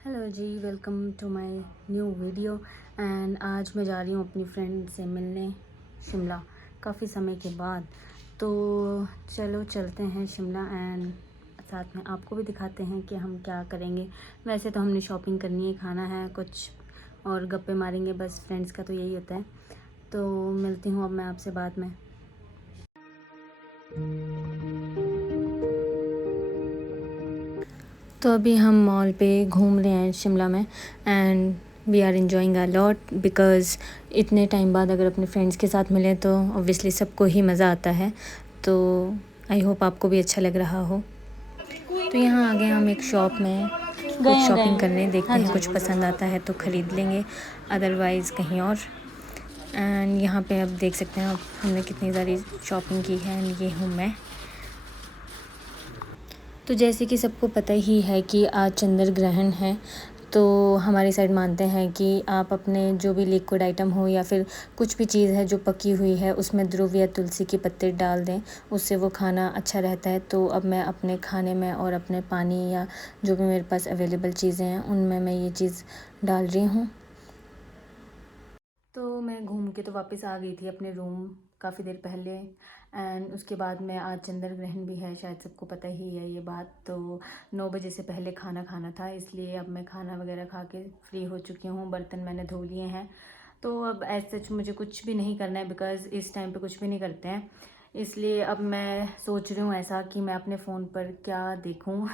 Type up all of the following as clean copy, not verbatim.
Hello जी, welcome to my new video. And आज मैं जा रही हूँ अपनी फ्रेंड से मिलने शिमला, काफ़ी समय के बाद। तो चलो चलते हैं शिमला एंड साथ में आपको भी दिखाते हैं कि हम क्या करेंगे। वैसे तो हमने शॉपिंग करनी है, खाना है कुछ और गप्पे मारेंगे, बस फ्रेंड्स का तो यही होता है। तो मिलती हूँ अब मैं आपसे बाद में। तो अभी हम मॉल पे घूम रहे हैं शिमला में and we are enjoying a lot because इतने टाइम बाद अगर अपने फ्रेंड्स के साथ मिलें तो ऑब्वियसली सबको ही मज़ा आता है। तो आई होप आपको भी अच्छा लग रहा हो। तो यहाँ आ गए हम एक शॉप में कुछ शॉपिंग करने, देखते हैं कुछ पसंद आता है तो ख़रीद लेंगे, अदरवाइज़ कहीं और। एंड यहाँ पे अब देख सकते हैं अब हमने कितनी सारी शॉपिंग की है। एंड ये हूँ मैं। तो जैसे कि सबको पता ही है कि आज चंद्र ग्रहण है, तो हमारी साइड मानते हैं कि आप अपने जो भी लिक्विड आइटम हो या फिर कुछ भी चीज़ है जो पकी हुई है उसमें ध्रुव या तुलसी के पत्ते डाल दें, उससे वो खाना अच्छा रहता है। तो अब मैं अपने खाने में और अपने पानी या जो भी मेरे पास अवेलेबल चीज़ें हैं उनमें मैं ये चीज़ डाल रही हूँ। तो मैं घूम के तो वापस आ गई थी अपने रूम काफ़ी देर पहले। एंड उसके बाद में आज चंद्र ग्रहण भी है, शायद सबको पता ही है ये बात। तो 9 बजे से पहले खाना खाना था, इसलिए अब मैं खाना वगैरह खा के फ्री हो चुकी हूँ। बर्तन मैंने धो लिए हैं, तो अब एज सच मुझे कुछ भी नहीं करना है बिकॉज़ इस टाइम पे कुछ भी नहीं करते हैं। इसलिए अब मैं सोच रही हूँ ऐसा कि मैं अपने फ़ोन पर क्या देखूँ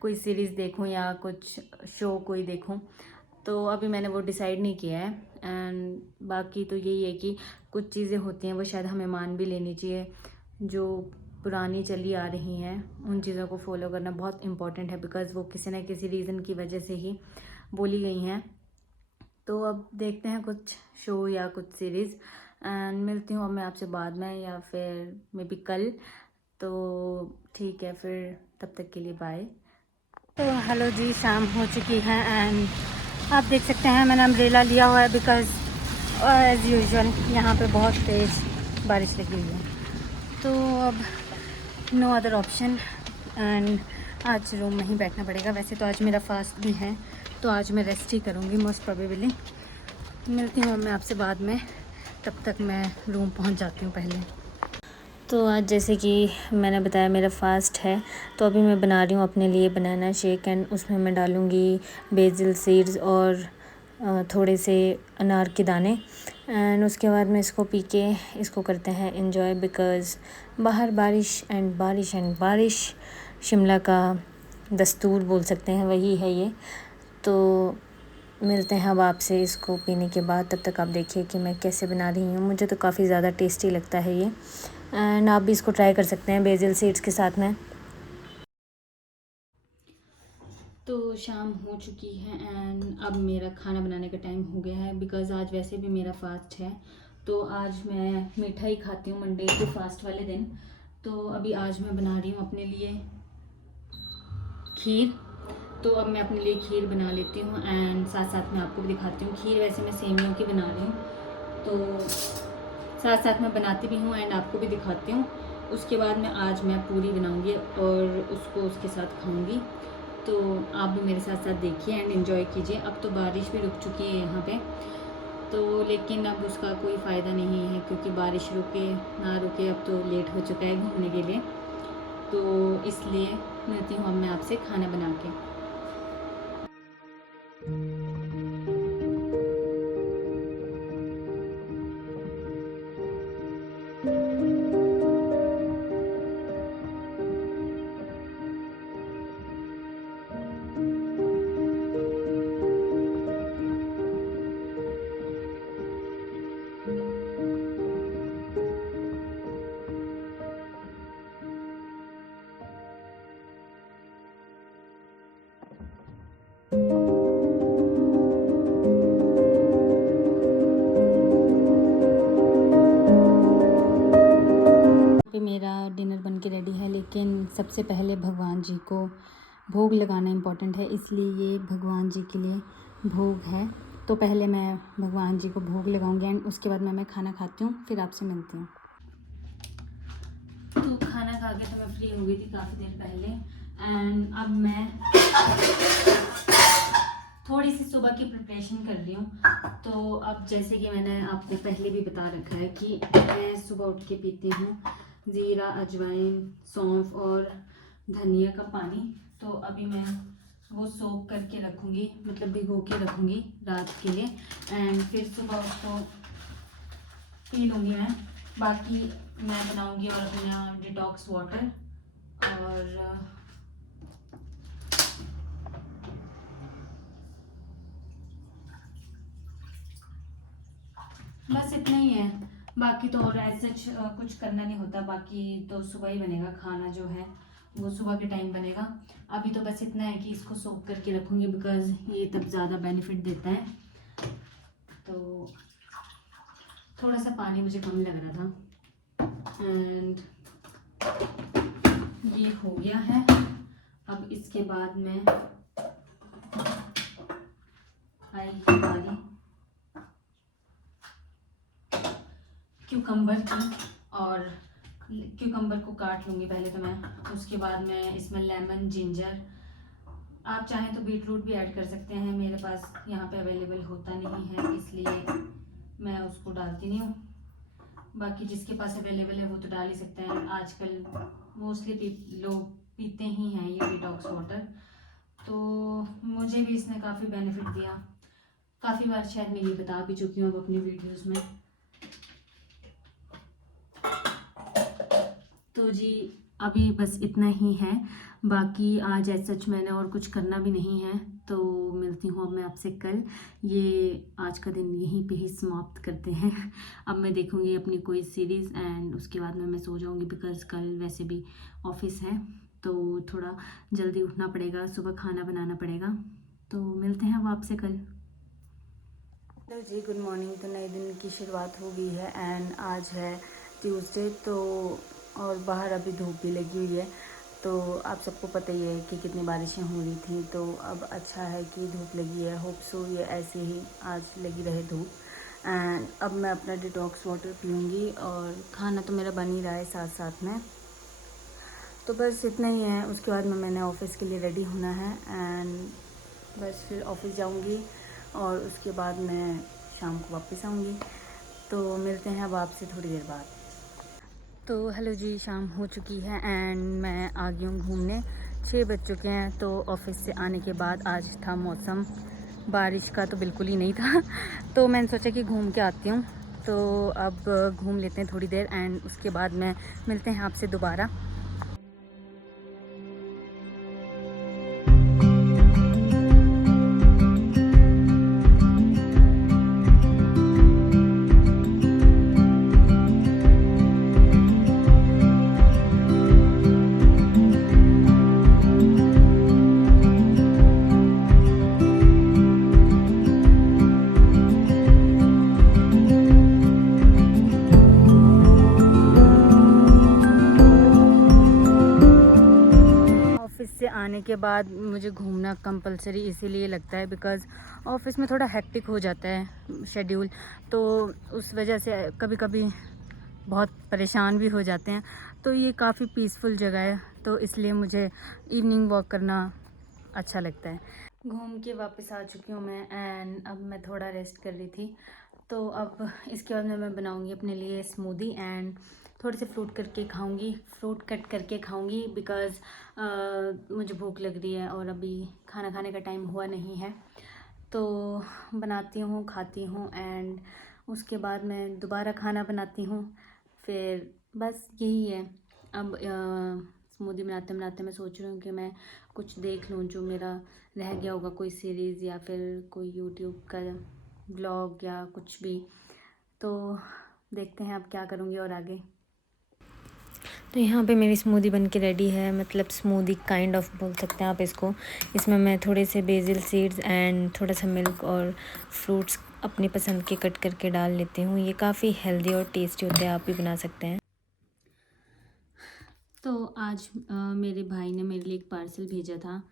कोई सीरीज़ देखूँ या कुछ शो कोई देखूँ। तो अभी मैंने वो डिसाइड नहीं किया है। एंड बाकी तो यही है कि कुछ चीज़ें होती हैं वो शायद हमें मान भी लेनी चाहिए, जो पुरानी चली आ रही हैं उन चीज़ों को फॉलो करना बहुत इम्पॉर्टेंट है बिकॉज़ वो किसी न किसी रीज़न की वजह से ही बोली गई हैं। तो अब देखते हैं कुछ शो या कुछ सीरीज़। एंड मिलती हूँ अब मैं आपसे बाद में या फिर मे बी कल। तो ठीक है फिर, तब तक के लिए बाय। तो हेलो जी, शाम हो चुकी है एंड आप देख सकते हैं मैंने अम्ब्रेला लिया हुआ है बिकॉज़ एज़ यूजुअल यहाँ पे बहुत तेज़ बारिश लगी हुई है। तो अब नो अदर ऑप्शन एंड आज रूम में ही बैठना पड़ेगा। वैसे तो आज मेरा फास्ट भी है, तो आज मैं रेस्ट ही करूँगी मोस्ट प्रोबेबली। मिलती हूँ मैं आपसे बाद में, तब तक मैं रूम पहुँच जाती हूँ पहले। तो आज जैसे कि मैंने बताया मेरा फ़ास्ट है, तो अभी मैं बना रही हूँ अपने लिए बनाना शेक एंड उसमें मैं डालूँगी बेसिल सीड्स और थोड़े से अनार के दाने। एंड उसके बाद में इसको पी के इसको करते हैं एंजॉय बिकॉज़ बाहर बारिश एंड बारिश एंड बारिश शिमला का दस्तूर बोल सकते हैं, वही है ये। तो मिलते हैं अब आपसे इसको पीने के बाद। तब तक आप देखिए कि मैं कैसे बना रही हूँ। मुझे तो काफ़ी ज़्यादा टेस्टी लगता है ये एंड आप भी इसको ट्राई कर सकते हैं बेसिल सीड्स के साथ में। तो शाम हो चुकी है एंड अब मेरा खाना बनाने का टाइम हो गया है बिकॉज़ आज वैसे भी मेरा फास्ट है। तो आज मैं मीठा ही खाती हूँ मंडे के फास्ट वाले दिन। तो अभी आज मैं बना रही हूँ अपने लिए खीर। तो अब मैं अपने लिए खीर बना लेती हूँ एंड साथ साथ में आपको भी दिखाती हूँ। खीर वैसे मैं सेमियों की बना रही हूँ, तो साथ साथ मैं बनाती भी हूँ एंड आपको भी दिखाती हूँ। उसके बाद में आज मैं पूरी बनाऊँगी और उसको उसके साथ खाऊँगी। तो आप भी मेरे साथ साथ देखिए एंड एंजॉय कीजिए। अब तो बारिश भी रुक चुकी है यहाँ पे, तो लेकिन अब उसका कोई फ़ायदा नहीं है क्योंकि बारिश रुके ना रुके अब तो लेट हो चुका है घूमने के लिए। तो इसलिए मिलती हूँ अब मैं आपसे खाना बना के। पे मेरा डिनर बन के रेडी है, लेकिन सबसे पहले भगवान जी को भोग लगाना इम्पोर्टेंट है, इसलिए ये भगवान जी के लिए भोग है। तो पहले मैं भगवान जी को भोग लगाऊंगी एंड उसके बाद मैं खाना खाती हूँ, फिर आपसे मिलती हूँ। तो खाना खा के तो मैं फ्री हो गई थी काफ़ी देर पहले एंड अब मैं से सुबह की प्रिपरेशन कर रही हूँ। तो अब जैसे कि मैंने आपको पहले भी बता रखा है कि मैं सुबह उठ के पीती हूँ ज़ीरा, अजवाइन, सौंफ और धनिया का पानी। तो अभी मैं वो सोक करके रखूँगी, मतलब भिगो के रखूँगी रात के लिए, एंड फिर सुबह उसको पी लूँगी मैं। बाकी मैं बनाऊँगी और अपना डिटॉक्स वाटर, और बस इतना ही है। बाकी तो और ऐसा कुछ करना नहीं होता। बाकी तो सुबह ही बनेगा खाना, जो है वो सुबह के टाइम बनेगा। अभी तो बस इतना है कि इसको सोक करके रखूँगी, बिकॉज़ ये तब ज़्यादा बेनिफिट देता है। तो थोड़ा सा पानी मुझे कम लग रहा था, एंड ये हो गया है। अब इसके बाद में आएगी बारी क्यूकम्बर की, और क्यूकम्बर को काट लूँगी पहले तो मैं। उसके बाद मैं इसमें लेमन, जिंजर, आप चाहें तो बीट रूट भी ऐड कर सकते हैं। मेरे पास यहाँ पे अवेलेबल होता नहीं है, इसलिए मैं उसको डालती नहीं हूँ। बाकी जिसके पास अवेलेबल है वो तो डाल ही सकते हैं। आजकल मोस्टली लोग पीते ही हैं ये डिटॉक्स वाटर। तो मुझे भी इसने काफ़ी बेनिफिट दिया। काफ़ी बार शायद मैं ये बता भी चुकी हूँ अब अपनी वीडियोस में। तो जी अभी बस इतना ही है। बाकी आज ऐसा सच मैंने और कुछ करना भी नहीं है। तो मिलती हूँ अब मैं आपसे कल। ये आज का दिन यहीं पे ही समाप्त करते हैं। अब मैं देखूँगी अपनी कोई सीरीज़, एंड उसके बाद में मैं सो जाऊँगी, बिकॉज़ कल वैसे भी ऑफिस है। तो थोड़ा जल्दी उठना पड़ेगा, सुबह खाना बनाना पड़ेगा। तो मिलते हैं अब आपसे कल। हेलो जी, गुड मॉर्निंग। तो नए दिन की शुरुआत हो गई है, एंड आज है ट्यूसडे। तो और बाहर अभी धूप भी लगी हुई है। तो आप सबको पता ही है कि कितनी बारिशें हो रही थी। तो अब अच्छा है कि धूप लगी है। होप सो ये ऐसे ही आज लगी रहे धूप। एंड अब मैं अपना डिटॉक्स वाटर पीऊँगी, और खाना तो मेरा बन ही रहा है साथ साथ में। तो बस इतना ही है। उसके बाद में मैंने ऑफ़िस के लिए रेडी होना है, एंड बस फिर ऑफ़िस जाऊँगी, और उसके बाद मैं शाम को वापस आऊँगी। तो मिलते हैं अब आपसे थोड़ी देर बाद। तो हेलो जी, शाम हो चुकी है, एंड मैं आ गई हूँ घूमने। 6 बज चुके हैं। तो ऑफ़िस से आने के बाद आज था मौसम बारिश का, तो बिल्कुल ही नहीं था। तो मैंने सोचा कि घूम के आती हूँ। तो अब घूम लेते हैं थोड़ी देर, एंड उसके बाद में मिलते हैं आपसे दोबारा। से आने के बाद मुझे घूमना कंपलसरी इसीलिए लगता है, बिकॉज़ ऑफ़िस में थोड़ा हेक्टिक हो जाता है शेड्यूल। तो उस वजह से कभी कभी बहुत परेशान भी हो जाते हैं। तो ये काफ़ी पीसफुल जगह है, तो इसलिए मुझे इवनिंग वॉक करना अच्छा लगता है। घूम के वापस आ चुकी हूँ मैं, एंड अब मैं थोड़ा रेस्ट कर रही थी। तो अब इसके बाद में मैं बनाऊँगी अपने लिए स्मूदी, एंड थोड़े से फ्रूट कट करके खाऊँगी, बिकॉज़ मुझे भूख लग रही है और अभी खाना खाने का टाइम हुआ नहीं है। तो बनाती हूँ, खाती हूँ, एंड उसके बाद मैं दोबारा खाना बनाती हूँ। फिर बस यही है। अब स्मूदी बनाते बनाते मैं सोच रही हूँ कि मैं कुछ देख लूँ जो मेरा रह गया होगा, कोई सीरीज़ या फिर कोई यूट्यूब का ब्लॉग या कुछ भी। तो देखते हैं अब क्या करूँगी और आगे। तो यहाँ पे मेरी स्मूदी बन के रेडी है, मतलब स्मूदी काइंड ऑफ बोल सकते हैं आप इसको। इसमें मैं थोड़े से बेसिल सीड्स एंड थोड़ा सा मिल्क और फ्रूट्स अपनी पसंद के कट करके डाल लेती हूँ। ये काफ़ी हेल्दी और टेस्टी होता है, आप भी बना सकते हैं। तो आज मेरे भाई ने मेरे लिए एक पार्सल भेजा था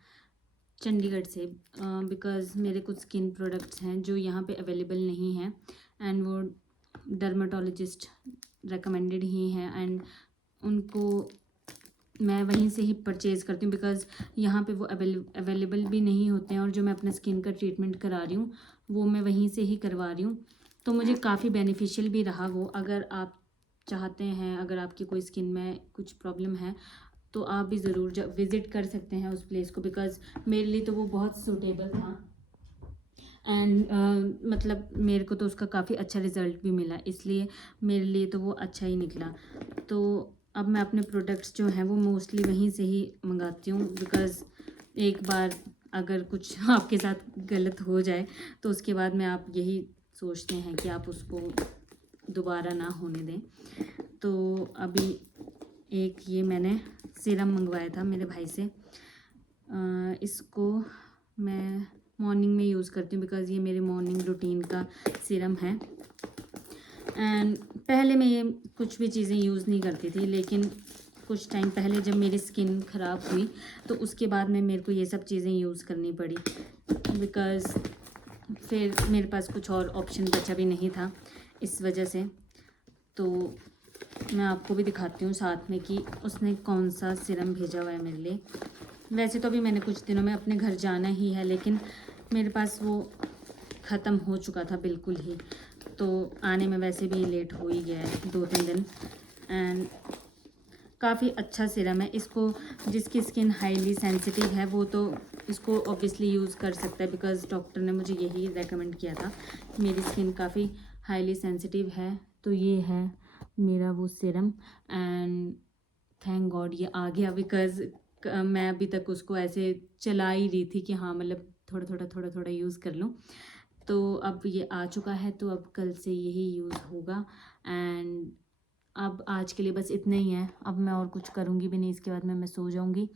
चंडीगढ़ से, बिकॉज़ मेरे कुछ स्किन प्रोडक्ट्स हैं जो यहाँ पे अवेलेबल नहीं हैं, एंड वो डर्माटोलॉजिस्ट रेकमेंडेड ही हैं, एंड उनको मैं वहीं से ही परचेज़ करती हूँ, बिकॉज़ यहाँ पे वो अवेलेबल भी नहीं होते हैं, और जो मैं अपना स्किन का ट्रीटमेंट करा रही हूँ वो मैं वहीं से ही करवा रही हूँ। तो मुझे काफ़ी बेनिफिशियल भी रहा वो। अगर आप चाहते हैं, अगर आपकी कोई स्किन में कुछ प्रॉब्लम है, तो आप भी ज़रूर विज़िट कर सकते हैं उस प्लेस को, बिकॉज़ मेरे लिए तो वो बहुत सूटेबल था। एंड मतलब मेरे को तो उसका काफ़ी अच्छा रिज़ल्ट भी मिला, इसलिए मेरे लिए तो वो अच्छा ही निकला। तो अब मैं अपने प्रोडक्ट्स जो हैं वो मोस्टली वहीं से ही मंगाती हूँ, बिकॉज़ एक बार अगर कुछ आपके साथ गलत हो जाए तो उसके बाद में आप यही सोचते हैं कि आप उसको दोबारा ना होने दें। तो अभी एक ये मैंने सीरम मंगवाया था मेरे भाई से। इसको मैं मॉर्निंग में यूज़ करती हूँ, बिकॉज़ ये मेरे मॉर्निंग रूटीन का सीरम है। एंड पहले मैं ये कुछ भी चीज़ें यूज़ नहीं करती थी, लेकिन कुछ टाइम पहले जब मेरी स्किन ख़राब हुई तो उसके बाद में मेरे को ये सब चीज़ें यूज़ करनी पड़ी, बिकॉज़ फिर मेरे पास कुछ और ऑप्शन बचा भी नहीं था इस वजह से। तो मैं आपको भी दिखाती हूँ साथ में कि उसने कौन सा सीरम भेजा हुआ है मेरे लिए। वैसे तो अभी मैंने कुछ दिनों में अपने घर जाना ही है, लेकिन मेरे पास वो ख़त्म हो चुका था बिल्कुल ही, तो आने में वैसे भी लेट हो ही गया है 2-3 दिन। एंड काफ़ी अच्छा सीरम है। इसको जिसकी स्किन हाईली सेंसिटिव है वो तो इसको ऑब्वियसली यूज़ कर सकता है, बिकॉज़ डॉक्टर ने मुझे यही रेकमेंड किया था। मेरी स्किन काफ़ी हाईली सेंसिटिव है, तो ये है मेरा वो सीरम। एंड थैंक गॉड ये आ गया, बिकॉज़ मैं अभी तक उसको ऐसे चला ही रही थी कि हाँ मतलब थोड़ा थोड़ा यूज़ कर लूँ। तो अब ये आ चुका है, तो अब कल से यही यूज़ होगा। एंड अब आज के लिए बस इतना ही है, अब मैं और कुछ करूँगी भी नहीं, इसके बाद मैं सो जाऊँगी।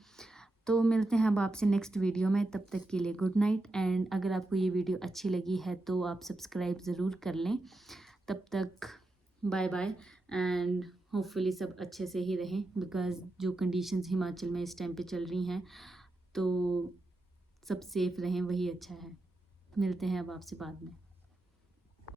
तो मिलते हैं अब आपसे नेक्स्ट वीडियो में, तब तक के लिए गुड नाइट। एंड अगर आपको ये वीडियो अच्छी लगी है तो आप सब्सक्राइब ज़रूर कर लें। तब तक बाय बाय, एंड होपफुली सब अच्छे से ही रहें, बिकॉज़ जो कंडीशंस हिमाचल में इस टाइम पे चल रही हैं तो सब सेफ़ रहें, वही अच्छा है। मिलते हैं अब आपसे बाद में।